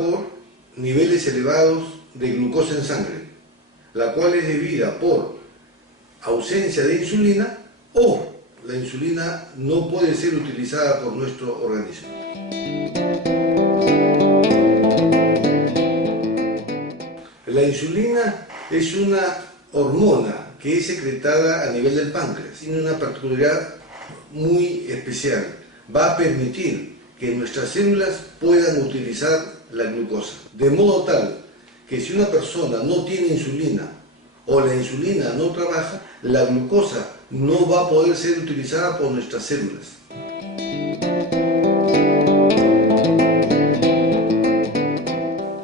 por niveles elevados de glucosa en sangre, la cual es debida por ausencia de insulina o la insulina no puede ser utilizada por nuestro organismo. La insulina es una hormona que es secretada a nivel del páncreas. Tiene una particularidad muy especial. Va a permitir que nuestras células puedan utilizar la glucosa. De modo tal que si una persona no tiene insulina o la insulina no trabaja, la glucosa no va a poder ser utilizada por nuestras células.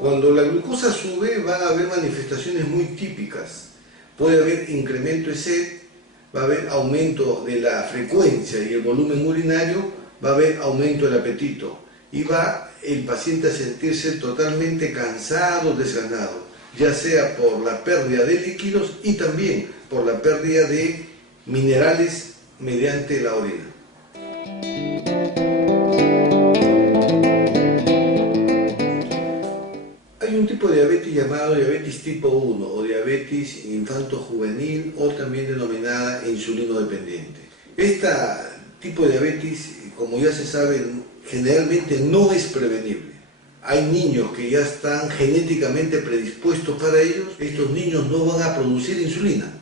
Cuando la glucosa sube, van a haber manifestaciones muy típicas. Puede haber incremento de sed, va a haber aumento de la frecuencia y el volumen urinario, va a haber aumento del apetito y va el paciente a sentirse totalmente cansado, desganado, ya sea por la pérdida de líquidos y también por la pérdida de minerales mediante la orina. Hay un tipo de diabetes llamado diabetes tipo 1 o diabetes infanto-juvenil o también denominada insulino-dependiente. Este tipo de diabetes, como ya se sabe, generalmente no es prevenible. Hay niños que ya están genéticamente predispuestos para ellos, estos niños no van a producir insulina.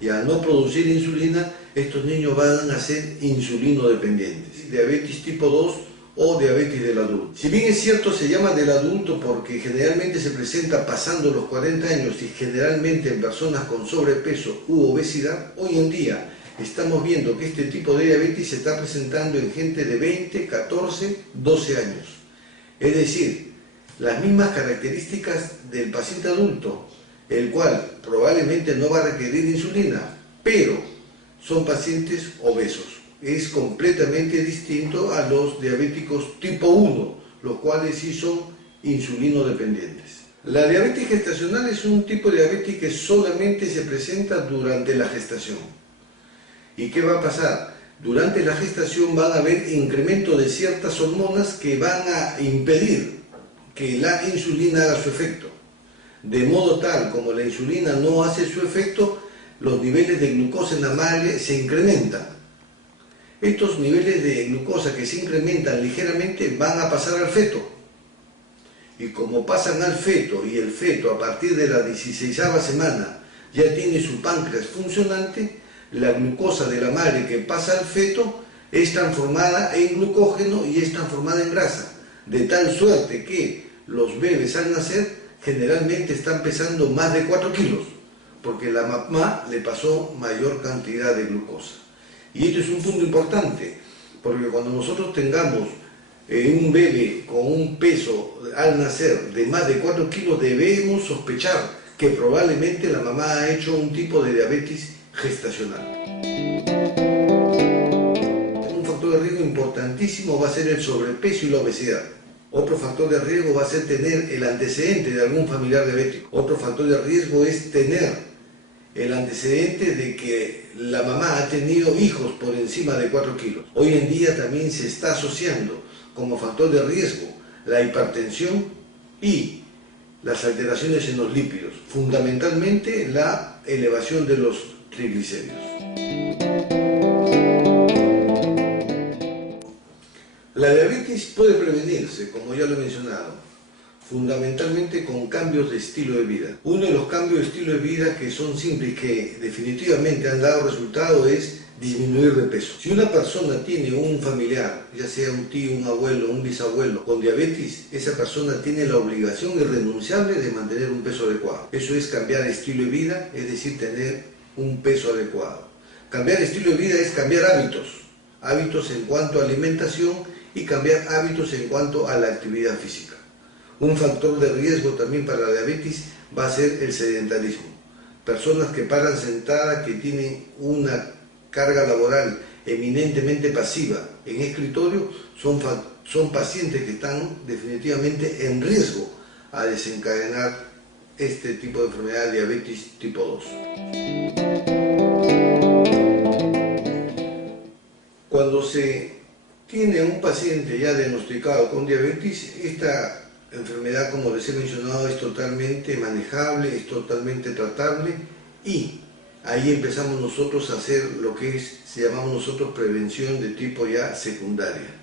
Y al no producir insulina, estos niños van a ser insulino-dependientes. Diabetes tipo 2 o diabetes del adulto. Si bien es cierto, se llama del adulto porque generalmente se presenta pasando los 40 años y generalmente en personas con sobrepeso u obesidad, hoy en día estamos viendo que este tipo de diabetes se está presentando en gente de 20, 14, 12 años. Es decir, las mismas características del paciente adulto, el cual probablemente no va a requerir insulina, pero son pacientes obesos. Es completamente distinto a los diabéticos tipo 1, los cuales sí son insulino-dependientes. La diabetes gestacional es un tipo de diabetes que solamente se presenta durante la gestación. ¿Y qué va a pasar? Durante la gestación van a haber incremento de ciertas hormonas que van a impedir que la insulina haga su efecto. De modo tal, como la insulina no hace su efecto, los niveles de glucosa en la madre se incrementan. Estos niveles de glucosa que se incrementan ligeramente van a pasar al feto. Y como pasan al feto y el feto a partir de la 16ª semana ya tiene su páncreas funcionante, la glucosa de la madre que pasa al feto es transformada en glucógeno y es transformada en grasa, de tal suerte que los bebés al nacer generalmente están pesando más de 4 kilos, porque la mamá le pasó mayor cantidad de glucosa. Y esto es un punto importante, porque cuando nosotros tengamos un bebé con un peso al nacer de más de 4 kilos, debemos sospechar que probablemente la mamá ha hecho un tipo de diabetes gestacional. Un factor de riesgo importantísimo va a ser el sobrepeso y la obesidad. Otro factor de riesgo va a ser tener el antecedente de algún familiar diabético. Otro factor de riesgo es tener el antecedente de que la mamá ha tenido hijos por encima de 4 kilos. Hoy en día también se está asociando como factor de riesgo la hipertensión y las alteraciones en los lípidos, fundamentalmente la elevación de los triglicéridos. La diabetes puede prevenirse, como ya lo he mencionado, fundamentalmente con cambios de estilo de vida. Uno de los cambios de estilo de vida que son simples y que definitivamente han dado resultado es disminuir de peso. Si una persona tiene un familiar, ya sea un tío, un abuelo, un bisabuelo, con diabetes, esa persona tiene la obligación irrenunciable de mantener un peso adecuado. Eso es cambiar estilo de vida, es decir, tener un peso adecuado. Cambiar estilo de vida es cambiar hábitos en cuanto a alimentación y cambiar hábitos en cuanto a la actividad física. Un factor de riesgo también para la diabetes va a ser el sedentarismo. Personas que paran sentadas, que tienen una carga laboral eminentemente pasiva en escritorio, son pacientes que están definitivamente en riesgo a desencadenar este tipo de enfermedad, diabetes tipo 2. Cuando se tiene un paciente ya diagnosticado con diabetes, esta enfermedad, como les he mencionado, es totalmente manejable, es totalmente tratable, y ahí empezamos nosotros a hacer lo que se llamamos nosotros prevención de tipo ya secundaria.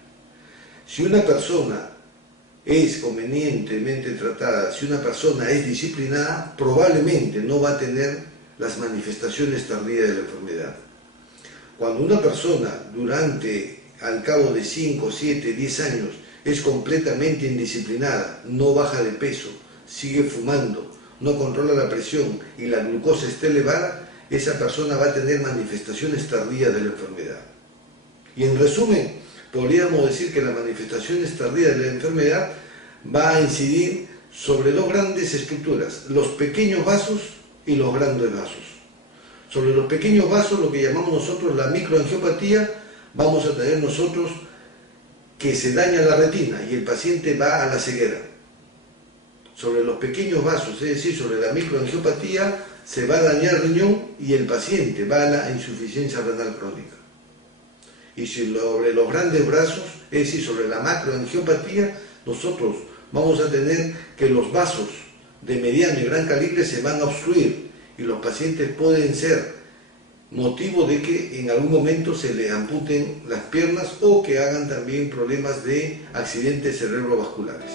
Si una persona es convenientemente tratada, si una persona es disciplinada, probablemente no va a tener las manifestaciones tardías de la enfermedad. Cuando una persona al cabo de 5, 7, 10 años es completamente indisciplinada, no baja de peso, sigue fumando, no controla la presión y la glucosa está elevada, esa persona va a tener manifestaciones tardías de la enfermedad. Y en resumen, podríamos decir que las manifestaciones tardías de la enfermedad va a incidir sobre dos grandes estructuras, los pequeños vasos y los grandes vasos. Sobre los pequeños vasos, lo que llamamos nosotros la microangiopatía, vamos a tener nosotros que se daña la retina y el paciente va a la ceguera. Sobre los pequeños vasos, es decir, sobre la microangiopatía, se va a dañar el riñón y el paciente va a la insuficiencia renal crónica. Y sobre los grandes vasos, es decir, sobre la macroangiopatía, nosotros vamos a tener que los vasos de mediano y gran calibre se van a obstruir y los pacientes pueden ser motivo de que en algún momento se le amputen las piernas o que hagan también problemas de accidentes cerebrovasculares.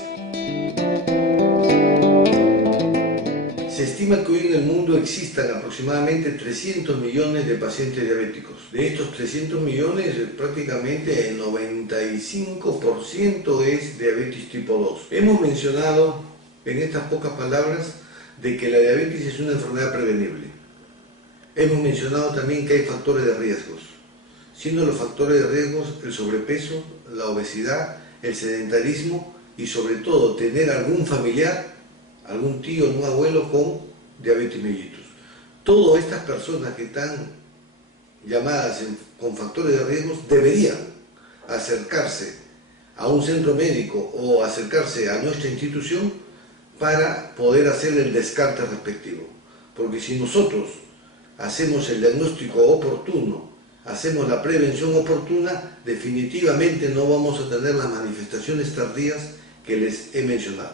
Se estima que hoy en el mundo existan aproximadamente 300 millones de pacientes diabéticos. De estos 300 millones, prácticamente el 95% es diabetes tipo 2. Hemos mencionado en estas pocas palabras de que la diabetes es una enfermedad prevenible. Hemos mencionado también que hay factores de riesgos, siendo los factores de riesgos el sobrepeso, la obesidad, el sedentarismo y sobre todo tener algún familiar, algún tío, un abuelo con diabetes mellitus. Todas estas personas que están llamadas con factores de riesgos deberían acercarse a un centro médico o acercarse a nuestra institución para poder hacer el descarte respectivo. Porque si nosotros hacemos el diagnóstico oportuno, hacemos la prevención oportuna, definitivamente no vamos a tener las manifestaciones tardías que les he mencionado.